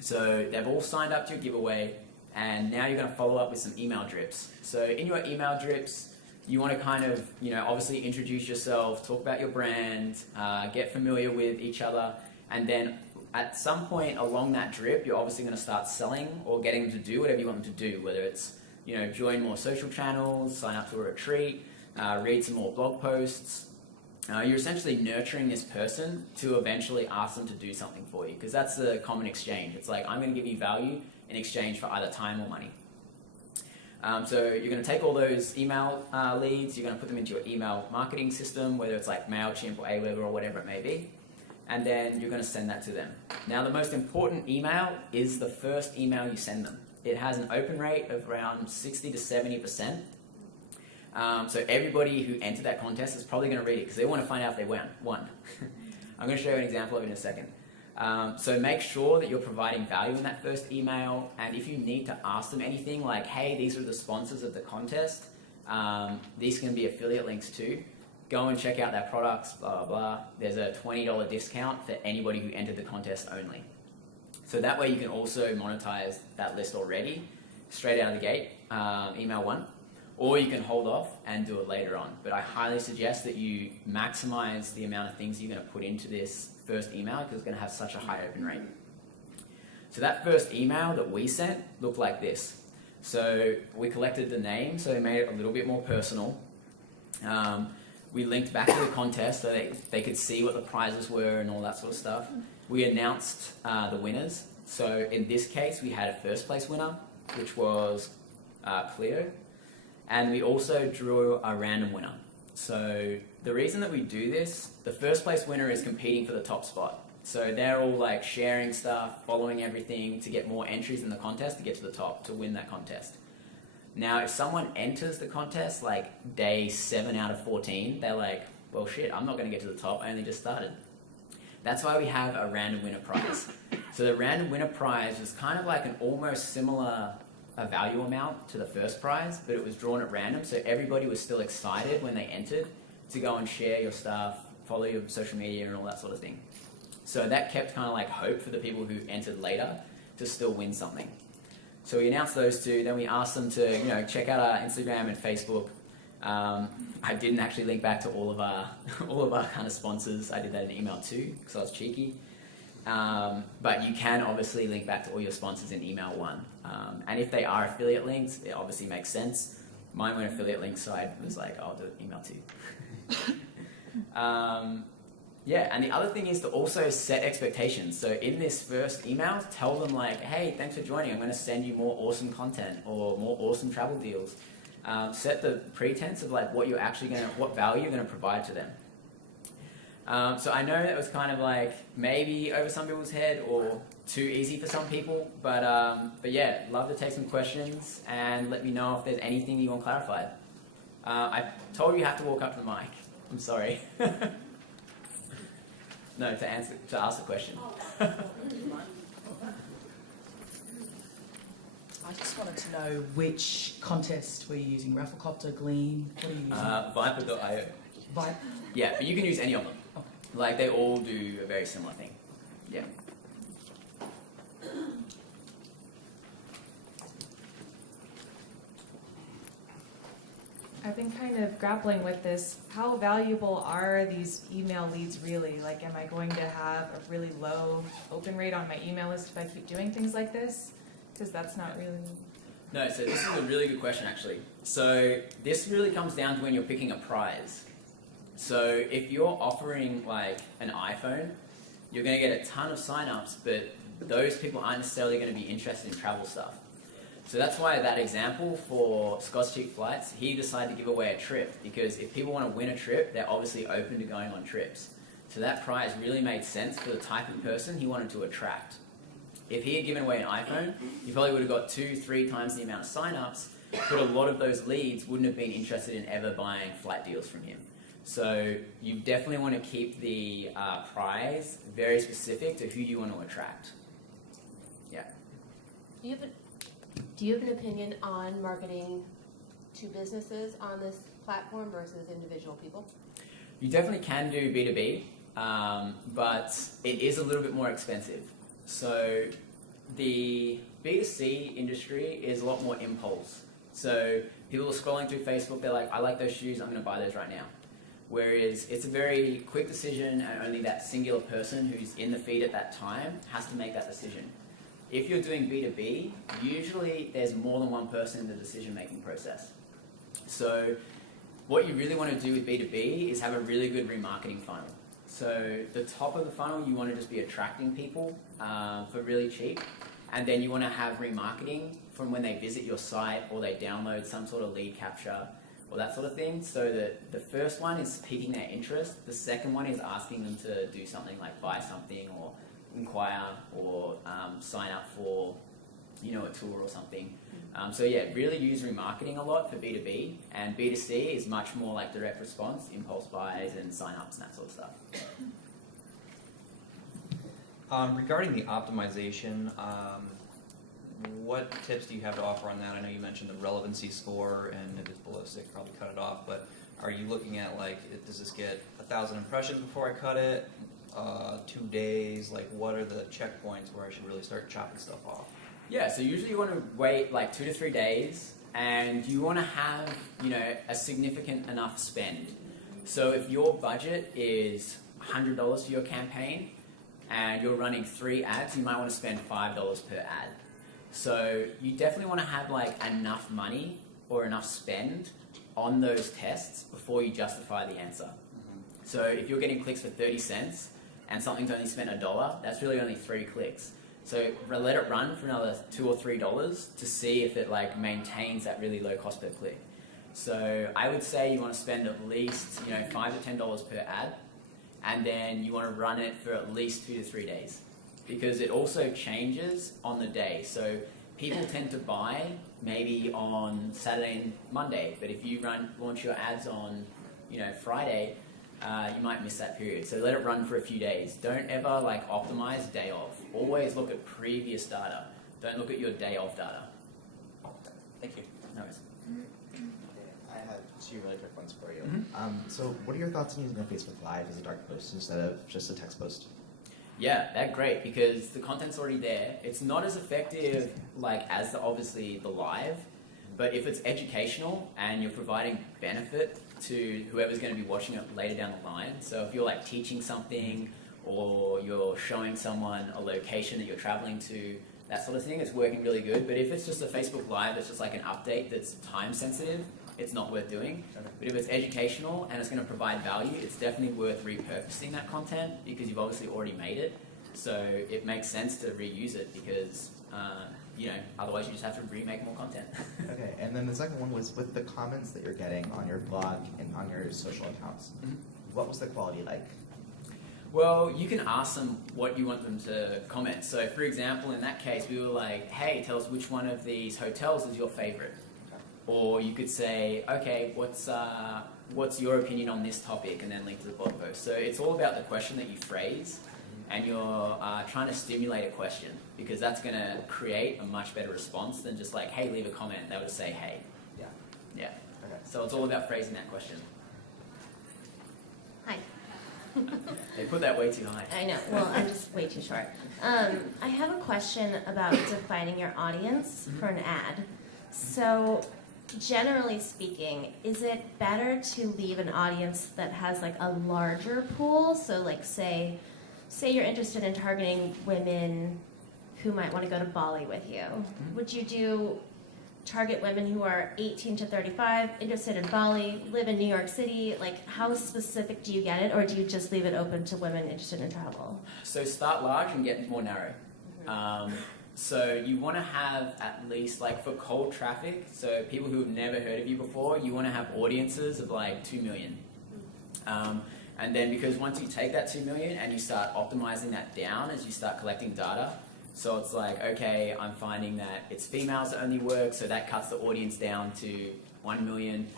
So they've all signed up to your giveaway, and now you're going to follow up with some email drips. So in your email drips, you want to kind of, obviously introduce yourself, talk about your brand, get familiar with each other, and then at some point along that drip, you're obviously going to start selling or getting them to do whatever you want them to do, whether it's, join more social channels, sign up to a retreat, read some more blog posts. You're essentially nurturing this person to eventually ask them to do something for you, because that's the common exchange. It's like, I'm going to give you value in exchange for either time or money. So you're going to take all those email leads, you're going to put them into your email marketing system, whether it's like MailChimp or Aweber or whatever it may be, and then you're going to send that to them. Now, the most important email is the first email you send them. It has an open rate of around 60 to 70%. So everybody who entered that contest is probably going to read it because they want to find out if they won. I'm going to show you an example of it in a second. So make sure that you're providing value in that first email, and if you need to ask them anything like, hey, these are the sponsors of the contest, these can be affiliate links too, go and check out their products, blah, blah, blah. There's a $20 discount for anybody who entered the contest only. So that way you can also monetize that list already, straight out of the gate, email one, or you can hold off and do it later on. But I highly suggest that you maximize the amount of things you're going to put into this first email, because it's going to have such a high open rate. So that first email that we sent looked like this. So we collected the name, so we made it a little bit more personal. We linked back to the contest so they could see what the prizes were and all that sort of stuff. We announced the winners. So in this case, we had a first place winner, which was Cleo. And we also drew a random winner. So the reason that we do this, the first place winner is competing for the top spot. So they're all like sharing stuff, following everything to get more entries in the contest to get to the top, to win that contest. Now, if someone enters the contest like day 7 out of 14, they're like, well, shit, I'm not going to get to the top. I only just started. That's why we have a random winner prize. So the random winner prize was kind of like an almost similar value amount to the first prize, but it was drawn at random, so everybody was still excited when they entered to go and share your stuff, follow your social media and all that sort of thing. So that kept kind of like hope for the people who entered later to still win something. So we announced those two, then we asked them to check out our Instagram and Facebook. I didn't actually link back to all of our kind of sponsors. I did that in email too, because I was cheeky. But you can obviously link back to all your sponsors in email one. And if they are affiliate links, it obviously makes sense. Mine went affiliate links, so I was like, I'll do email too. Yeah, and the other thing is to also set expectations. So in this first email, tell them like, hey, thanks for joining. I'm going to send you more awesome content or more awesome travel deals. Set the pretense of like what value you're going to provide to them. So I know that was kind of like maybe over some people's head or too easy for some people, but yeah, love to take some questions and let me know if there's anything you want clarified. I told you have to walk up to the mic. I'm sorry. No, to ask the question. I just wanted to know which contest were you using? Rafflecopter, Gleam? What are you using? Viper.io. Viper? Yeah, but you can use any of them. Okay. Like they all do a very similar thing. Yeah. I've been kind of grappling with this. How valuable are these email leads really? Like, am I going to have a really low open rate on my email list if I keep doing things like this? Because that's not really... No, so this is a really good question actually. So this really comes down to when you're picking a prize. So if you're offering like an iPhone, you're going to get a ton of signups, but those people aren't necessarily going to be interested in travel stuff. So that's why that example for Scott's Cheap Flights, he decided to give away a trip, because if people want to win a trip, they're obviously open to going on trips. So that prize really made sense for the type of person he wanted to attract. If he had given away an iPhone, he probably would have got 2-3 times the amount of signups, but a lot of those leads wouldn't have been interested in ever buying flight deals from him. So you definitely want to keep the prize very specific to who you want to attract. Yeah. Do you have an opinion on marketing to businesses on this platform versus individual people? You definitely can do B2B, but it is a little bit more expensive. So the B2C industry is a lot more impulse. So people are scrolling through Facebook, they're like, I like those shoes, I'm going to buy those right now. Whereas it's a very quick decision and only that singular person who's in the feed at that time has to make that decision. If you're doing B2B, usually there's more than one person in the decision-making process. So what you really want to do with B2B is have a really good remarketing funnel. So the top of the funnel, you want to just be attracting people for really cheap. And then you want to have remarketing from when they visit your site or they download some sort of lead capture or that sort of thing. So that the first one is piquing their interest. The second one is asking them to do something like buy something or inquire or sign up for, a tour or something. So yeah, really use remarketing a lot for B2B, and B2C is much more like direct response, impulse buys and sign-ups and that sort of stuff. Regarding the optimization, what tips do you have to offer on that? I know you mentioned the relevancy score, and if it's below 6, probably cut it off, but are you looking at does this get 1,000 impressions before I cut it? 2 days? Like, what are the checkpoints where I should really start chopping stuff off? Yeah, so usually you want to wait like 2 to 3 days, and you want to have, a significant enough spend. So if your budget is $100 for your campaign and you're running 3 ads, you might want to spend $5 per ad. So you definitely want to have like enough money or enough spend on those tests before you justify the answer. So if you're getting clicks for 30 cents and something's only spent $1, that's really only 3 clicks. So let it run for another $2 or $3 to see if it maintains that really low cost per click. So I would say you want to spend at least $5 to $10 per ad, and then you want to run it for at least 2 to 3 days, because it also changes on the day. So people tend to buy maybe on Saturday and Monday, but if you launch your ads on Friday, you might miss that period. So let it run for a few days. Don't ever like optimize day of. Always look at previous data. Don't look at your day of data. Thank you. No worries. I have two really quick ones for you. Mhm. So what are your thoughts on using a Facebook Live as a dark post instead of just a text post? Yeah, that's great because the content's already there. It's not as effective like as obviously the live, but if it's educational and you're providing benefit to whoever's going to be watching it later down the line. So if you're like teaching something or you're showing someone a location that you're traveling to, that sort of thing, it's working really good. But if it's just a Facebook Live, it's just like an update that's time sensitive, it's not worth doing. But if it's educational and it's going to provide value, it's definitely worth repurposing that content because you've obviously already made it. So it makes sense to reuse it because, otherwise you just have to remake more content. Okay, and then the second one was with the comments that you're getting on your blog and on your social accounts. Mhm. What was the quality like? Well, you can ask them what you want them to comment. So, for example, in that case, we were like, hey, tell us which one of these hotels is your favorite. Or you could say, okay, what's your opinion on this topic? And then link to the blog post. So it's all about the question that you phrase, and you're trying to stimulate a question because that's going to create a much better response than just like, hey, leave a comment. They would say, hey. Yeah. Yeah. Okay. So it's all about phrasing that question. Hi. They put that way too high. I know. Well, I'm just way too short. I have a question about defining your audience for an ad. So, generally speaking, is it better to leave an audience that has like a larger pool? So, like, say you're interested in targeting women who might want to go to Bali with you. Would you target women who are 18 to 35, interested in Bali, live in New York City? Like, how specific do you get it, or do you just leave it open to women interested in travel? So start large and get more narrow. So you want to have at least, like for cold traffic, so people who have never heard of you before, you want to have audiences of like 2 million. And then because once you take that 2 million and you start optimizing that down as you start collecting data, so it's like, okay, I'm finding that it's females that only work, so that cuts the audience down to 1 million.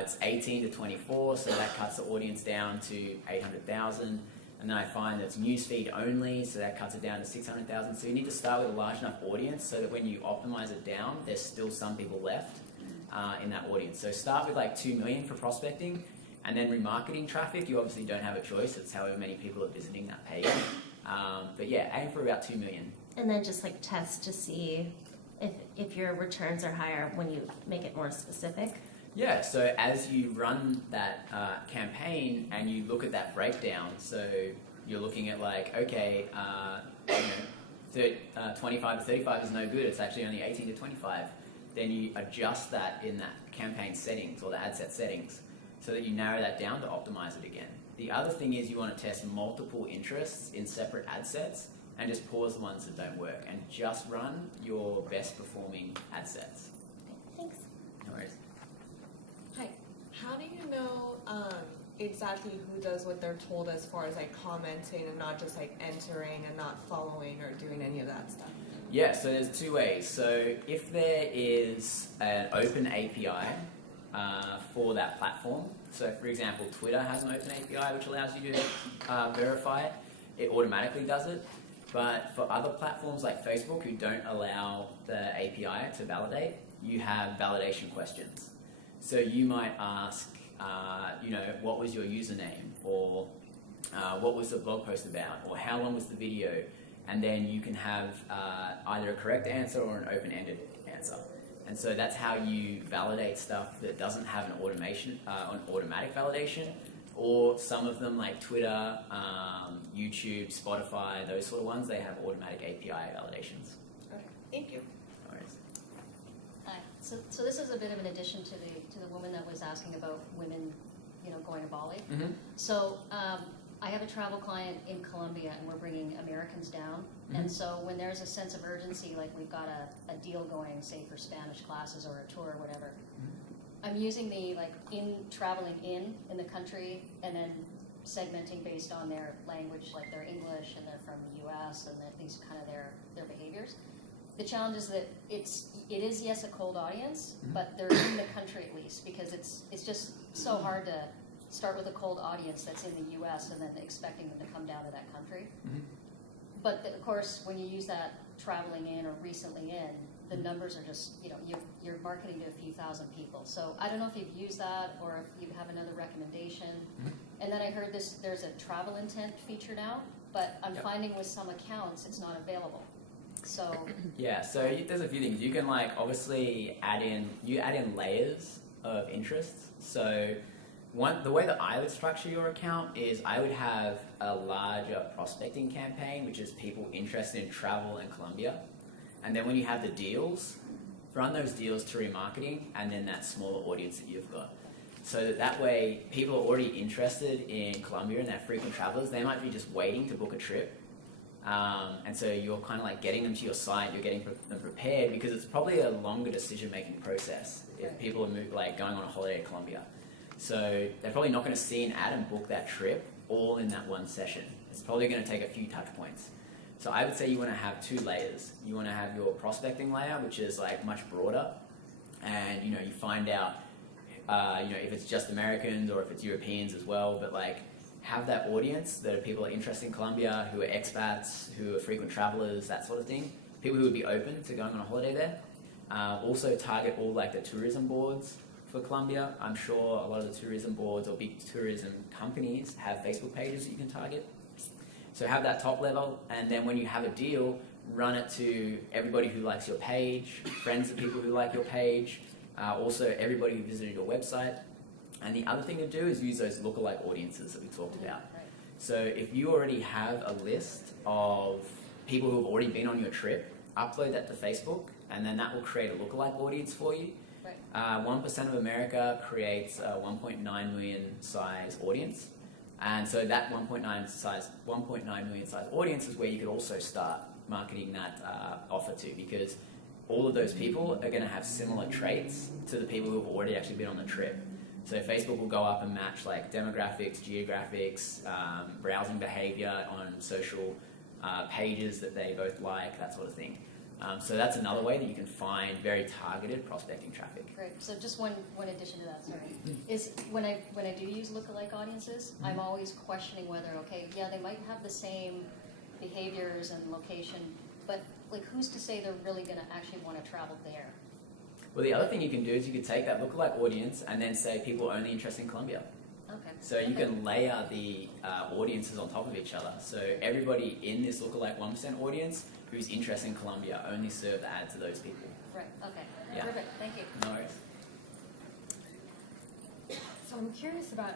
It's 18 to 24, so that cuts the audience down to 800,000. And then I find that it's newsfeed only, so that cuts it down to 600,000. So you need to start with a large enough audience so that when you optimize it down, there's still some people left in that audience. So start with like 2 million for prospecting, and then remarketing traffic, you obviously don't have a choice. It's however many people are visiting that page. But yeah, aim for about 2 million. And then just like test to see if your returns are higher when you make it more specific. Yeah, so as you run that campaign and you look at that breakdown, so you're looking at like, okay, 25 to 35 is no good, it's actually only 18 to 25. Then you adjust that in that campaign settings or the ad set settings so that you narrow that down to optimize it again. The other thing is you want to test multiple interests in separate ad sets and just pause the ones that don't work and just run your best performing ad sets. Okay, thanks. No worries. Hi. How do you know exactly who does what they're told as far as like commenting and not just like entering and not following or doing any of that stuff? Yeah, so there's two ways. So if there is an open API for that platform, so for example, Twitter has an open API which allows you to verify it automatically does it. But for other platforms like Facebook who don't allow the API to validate, you have validation questions. So you might ask, what was your username, or what was the blog post about, or how long was the video, and then you can have either a correct answer or an open-ended answer. And so that's how you validate stuff that doesn't have an automatic validation, or some of them like Twitter, YouTube, Spotify, those sort of ones, they have automatic API validations. Okay. Thank you. No worries. Hi. So this is a bit of an addition to the woman that was asking about women, going to Bali. Mm-hmm. So I have a travel client in Colombia, and we're bringing Americans down. Mm-hmm. And so when there's a sense of urgency, like we've got a deal going, say for Spanish classes or a tour or whatever, I'm using the traveling in the country, and then segmenting based on their language, like they're English and they're from the U.S. and these kind of their behaviors. The challenge is that it is yes a cold audience, but they're in the country at least, because it's just so hard to start with a cold audience that's in the US and then expecting them to come down to that country. Mhm. But of course, when you use that traveling in or recently in, the numbers are just, you're marketing to a few thousand people. So I don't know if you've used that or if you have another recommendation. And then I heard there's a travel intent feature now, but I'm finding with some accounts it's not available. So Yeah, so there's a few things. You can obviously add in layers of interests. So the way that I would structure your account is I would have a larger prospecting campaign, which is people interested in travel in Colombia. And then when you have the deals, run those deals to remarketing and then that smaller audience that you've got. So that way people are already interested in Colombia and they're frequent travelers. They might be just waiting to book a trip. And so you're kind of getting them to your site, you're getting them prepared because it's probably a longer decision-making process if people are going on a holiday to Colombia. So they're probably not going to see an ad and book that trip all in that one session. It's probably going to take a few touch points. So I would say you want to have two layers. You want to have your prospecting layer, which is much broader, and you find out if it's just Americans or if it's Europeans as well. But have that audience that are people who are interested in Colombia, who are expats, who are frequent travelers, that sort of thing. People who would be open to going on a holiday there. Also target all the tourism boards for Colombia. I'm sure a lot of the tourism boards or big tourism companies have Facebook pages that you can target. So have that top level, and then when you have a deal, run it to everybody who likes your page, friends of people who like your page, also everybody who visited your website. And the other thing to do is use those lookalike audiences that we talked about. So if you already have a list of people who have already been on your trip, upload that to Facebook, and then that will create a lookalike audience for you. 1% of America creates a 1.9 million size audience. And so that 1.9 million size audience is where you could also start marketing that offer to, because all of those people are going to have similar traits to the people who have already actually been on the trip. So Facebook will go up and match demographics, geographics, browsing behavior on social pages that they both like, that sort of thing. So that's another way that you can find very targeted prospecting traffic. Great. So just one addition to that, sorry, is when I do use lookalike audiences, I'm always questioning whether, they might have the same behaviors and location, but who's to say they're really going to actually want to travel there? Well, the other thing you can do is you could take that lookalike audience and then say people only interested in Colombia. Okay. So you can layer the audiences on top of each other. So everybody in this lookalike 1% audience who's interested in Colombia, only serve the ad to those people. Right, okay. Yeah. Perfect, thank you. No worries. So I'm curious about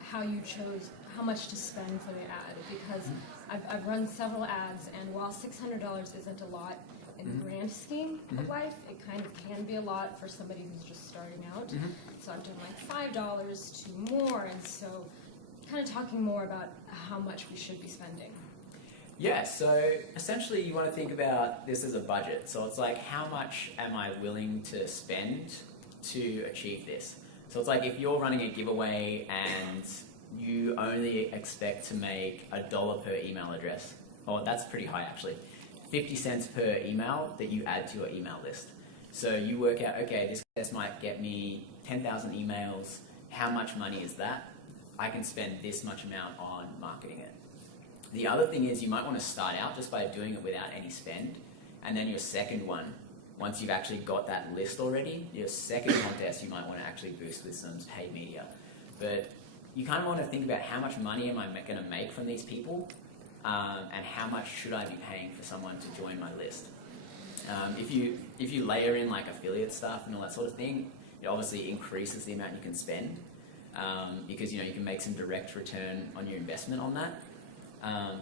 how you chose how much to spend for the ad, because I've run several ads, and while $600 isn't a lot in the grand scheme of life, it kind of can be a lot for somebody who's just starting out. So I'm doing $5 to more, and so kind of talking more about how much we should be spending. Yeah, so essentially you want to think about this as a budget. So it's how much am I willing to spend to achieve this? So it's if you're running a giveaway and you only expect to make $1 per email address. Oh, that's pretty high actually. 50 cents per email that you add to your email list. So you work out, this contest might get me 10,000 emails. How much money is that? I can spend this much amount on marketing it. The other thing is you might want to start out just by doing it without any spend. And then your second one, once you've actually got that list already, your second contest you might want to actually boost with some paid media. But you kind of want to think about how much money am I going to make from these people, and how much should I be paying for someone to join my list. If you layer in affiliate stuff and all that sort of thing, it obviously increases the amount you can spend, because you can make some direct return on your investment on that.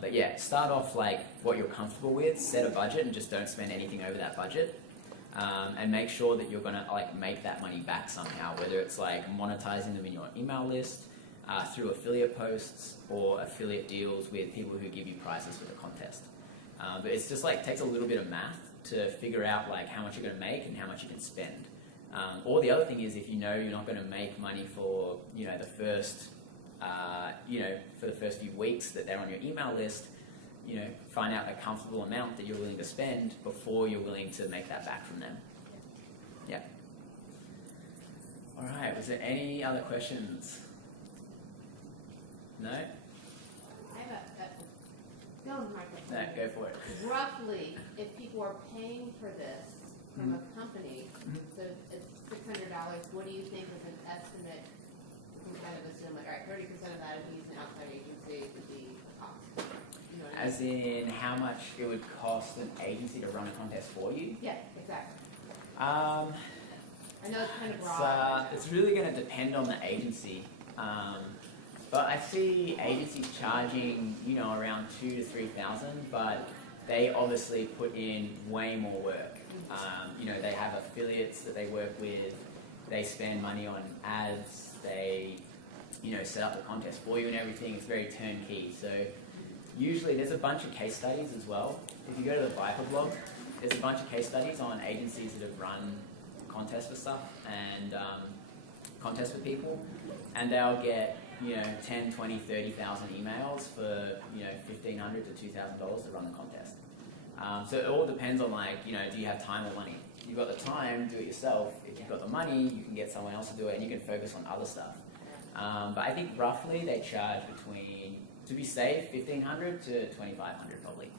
But yeah, start off what you're comfortable with, set a budget and just don't spend anything over that budget. And make sure that you're going to make that money back somehow, whether it's monetizing them in your email list, through affiliate posts or affiliate deals with people who give you prizes for the contest. But it's just takes a little bit of math to figure out how much you're going to make and how much you can spend. Or the other thing is, if you know you're not going to make money for the first for the first few weeks that they're on your email list, find out a comfortable amount that you're willing to spend before you're willing to make that back from them. Yeah. All right. Was there any other questions? No? I have go, Martha. No, go for it. Roughly, if people are paying for this from a company, so it's $600, what do you think is an estimate? You can kind of assume like, all right, 30% of that if you use an outside agency would be cost. You know what I mean? As in how much it would cost an agency to run a contest for you? Yeah, exactly. Um, I know it's kind of broad. it's really going to depend on the agency. But I see agencies charging, around 2,000 to 3,000, but they obviously put in way more work. They have affiliates that they work with, they spend money on ads, they, set up the contest for you and everything. It's very turnkey. So usually there's a bunch of case studies as well. If you go to the Viper blog, there's a bunch of case studies on agencies that have run contests for stuff and contests for people, and they'll get 10, 20, 30,000 emails for $1,500 to $2,000 to run the contest. So it all depends on do you have time or money? If you've got the time, do it yourself. If you've got the money, you can get someone else to do it, and you can focus on other stuff. But I think roughly they charge between, to be safe, $1,500 to $2,500 probably.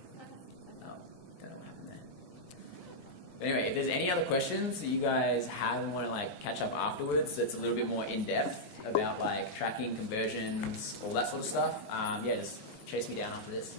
Oh, don't know what happened there. But anyway, if there's any other questions that you guys have and want to catch up afterwards, that's a little bit more in depth about tracking conversions, all that sort of stuff. Just chase me down after this.